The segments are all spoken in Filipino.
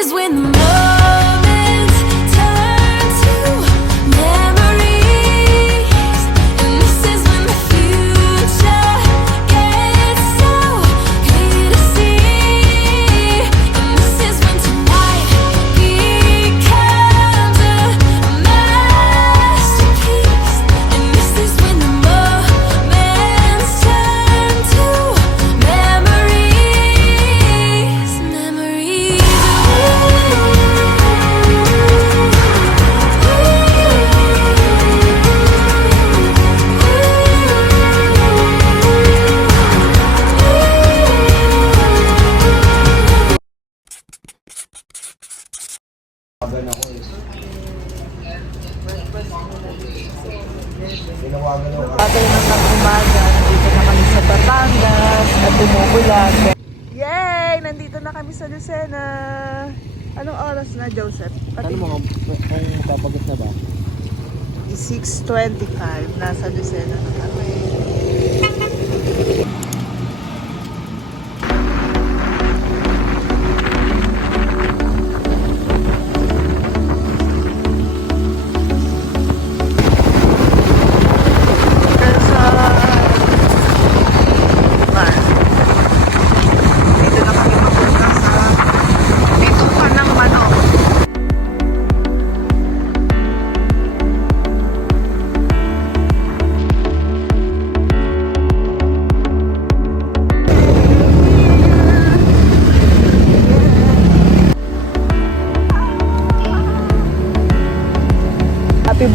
is when umuulan. Yay! Nandito na kami sa Lucena. Anong oras na, Joseph? Pati Ano mga kung papagot na ba? 6.25. Nasa Lucena na kami.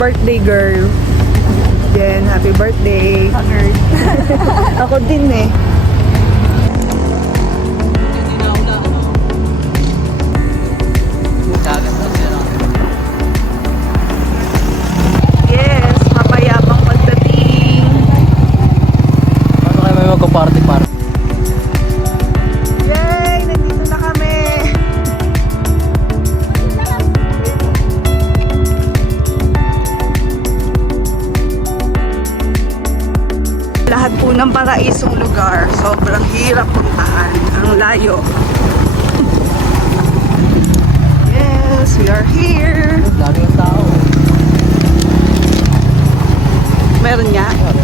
Birthday, girl. Jen, happy birthday. Ako din eh. Ng paraisong lugar, sobrang hirap puntahan. Ang layo. Yes, we are here. Dami yung tao. Meron nga.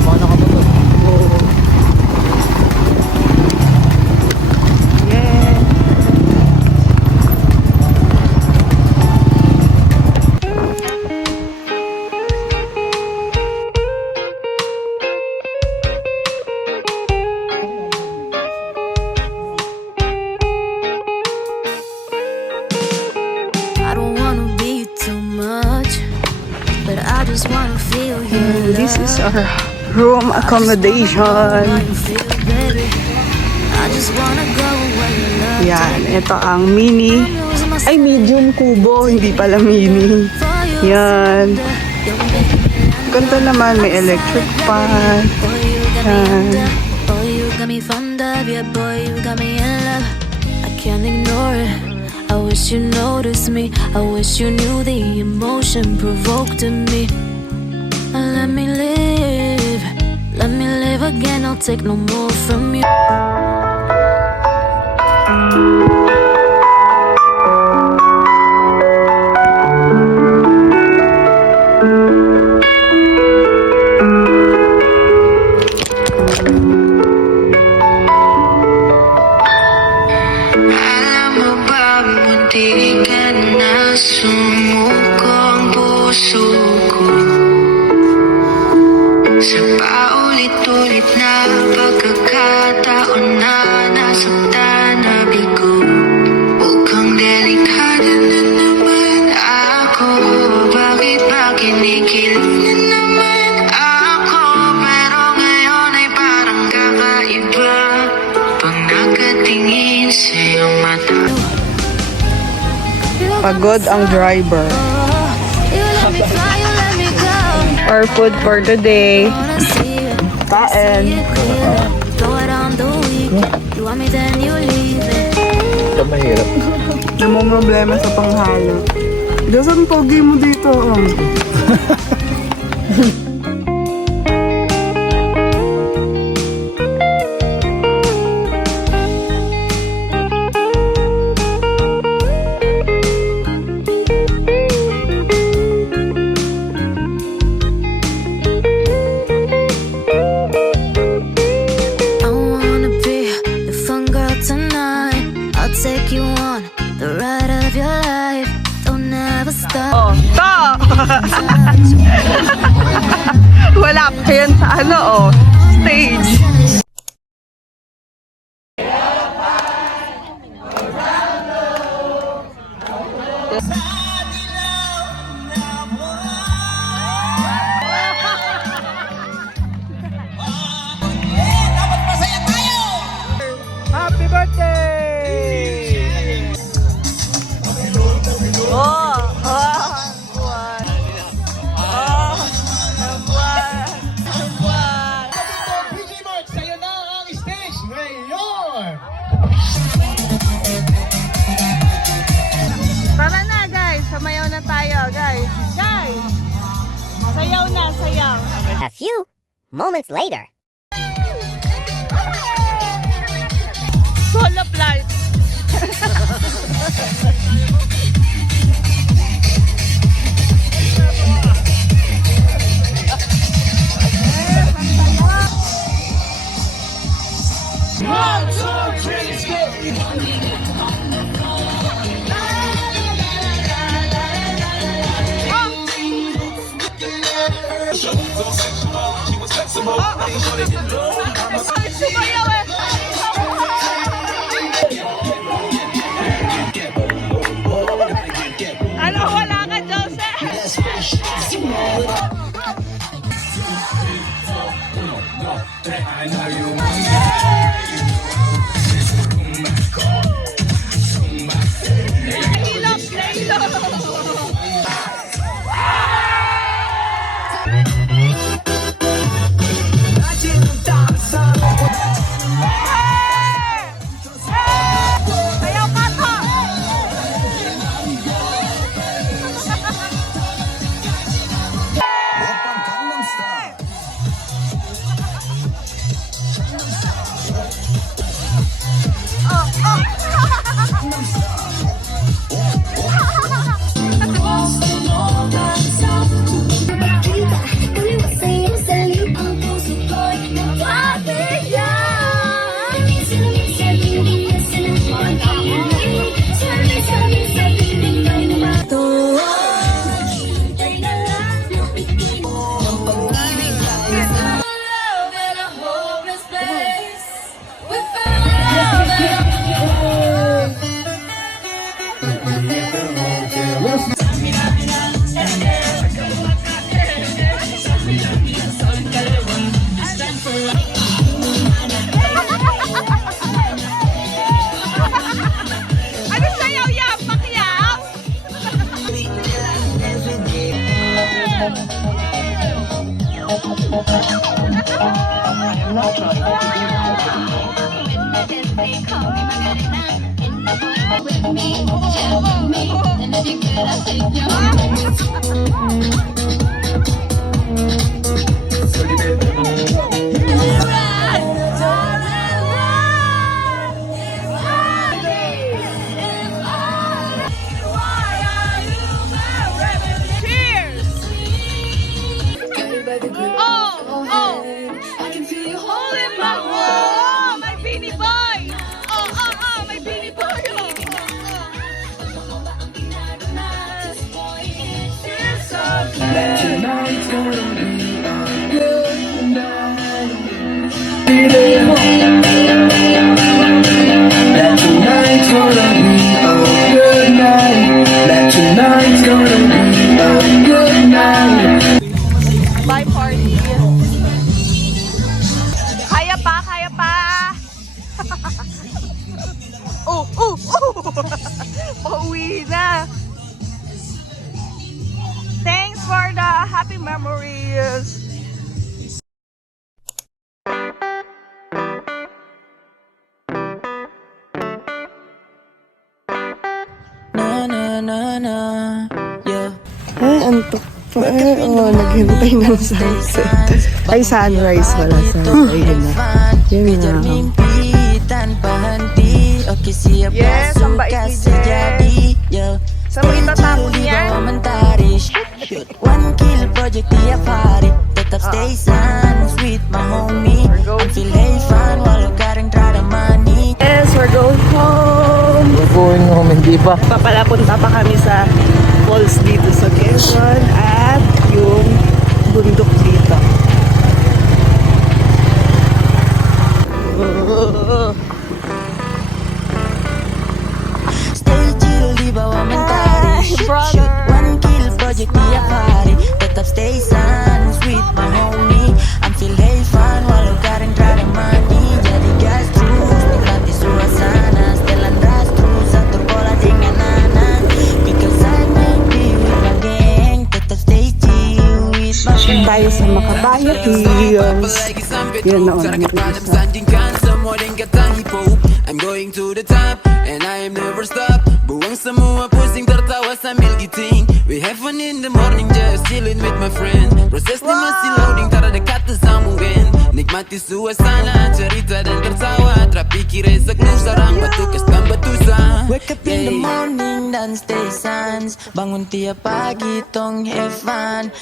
Love Yan, ito ang mini. Ay, medium kubo, hindi pala mini. Yan. Ganda naman, may electric fan. Yan. Can't ignore it. I wish you noticed me. I wish you knew the emotion provoked in me. Let me live, let me live again. I'll take no more from you. Alam mo ba, munti ka puso ko Sa Pagod ang driver. Our food for today. Kain. Ito mahirap. Namang problema sa panghalo. Diyos, ang pogi mo dito. Pa yan sa ano, oh, stage. Happy birthday! Oh, months later. Full of life. Show those Solo flight. Sumayaw eh. Ano, am not trying to be rude. Pauwi na! Thanks for the happy memories! Naghintay ng sunset. Ay, sunrise wala. Sunrise. Ayun na. Yun na. Yes, ang bait ni Jen. Saan mo itatapon Di yan? Shoot one kill project tiap hari Tetap stay sun Sweet my homie I'm feel hey fun Walau kadang terada money Yes, we're going home. We're going home, hindi pa. Papalapunta pa kami sa falls dito sa Quezon at yung bundok dito. Gang Tayo sa Makabayo Hills. Yan na ang isa. Sandingkan semua dan kata hip hop I'm going to the top and I am never stop. Buang semua pusing tertawa sambil giting. We have fun in the morning just chilling with my friend Proses ni masih loading tak ada kata sambungin Nikmati suasana cerita dan tertawa. Tak pikir esok lusa batu kastam dan stay sans Bangun tiap pagi tong have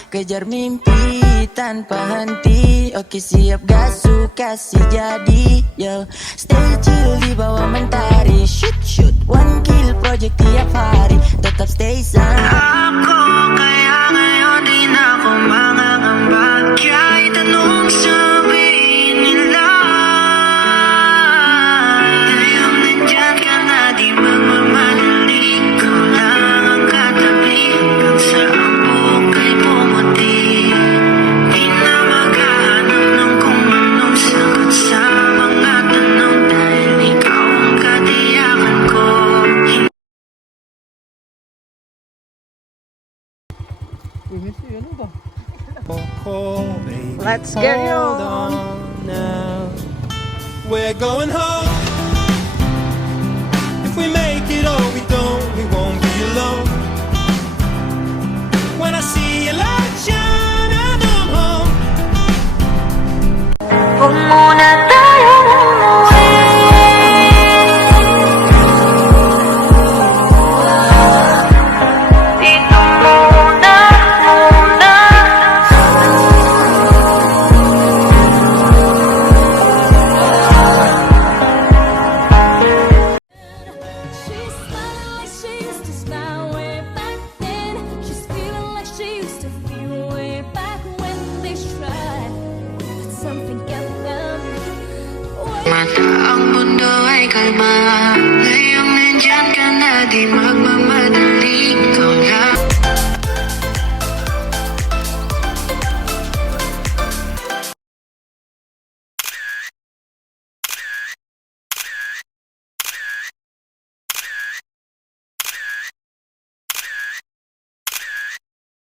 Kejar mimpi tanpa henti Oke siap gasu kasih jadi Yo. Stay chill di bawah mentari. Shoot shoot One kill project tiap hari. Tetap stay sans Ako kaya ngayon di na ako mangangamba Kahit anong sabihin Let's go! now. We're going home. If we make it or we don't, we won't be alone. When I see your light shine, I know I'm home. Kalma Ngayong nandyan ka na di magmamahal